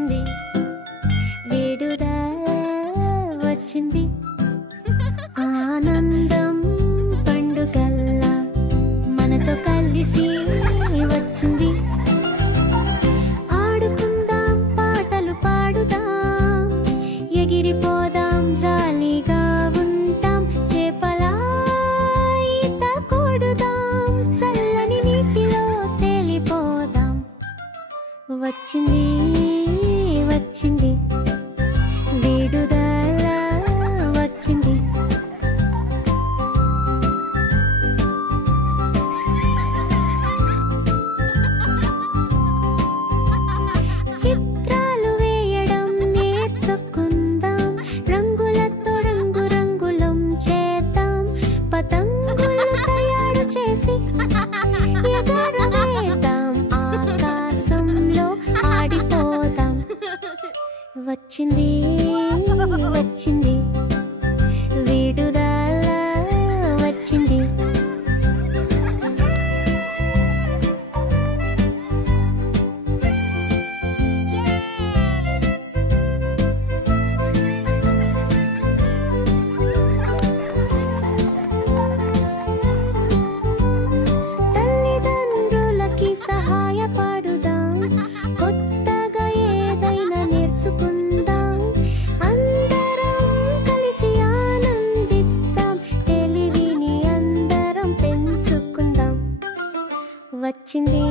వచ్చింది, విడుదల వచ్చింది. ఆనందం పండుగల్లా మనతో కలిసి వచ్చింది. ఆడుకుందాం, పాటలు పాడుదాం, ఎగిరిపోదాం, జాలీగా ఉంటాం, చేపలా ఈత కొడుదాం, చల్లని నీటిలో తేలిపోదాం. వచ్చింది వచ్చింది, విడుదల వచ్చింది. చిత్రాలు వేయడం నేర్చుకుందాం, రంగులతో రంగురంగులం చేద్దాం, పతంగులు తయారు చేసి ఎగరవేద్దాం, ఆకాశంలో ఆడిపోదాం. వచ్చింది వచ్చింది, విడుదల వచ్చింది. తల్లిదండ్రులకి సహాయపడుదాం, కొత్తగా ఏదైనా నేర్చుకుందాం, అందరం కలిసి ఆనందిద్దాం, తెలివిని అందరం పెంచుకుందాం. వచ్చింది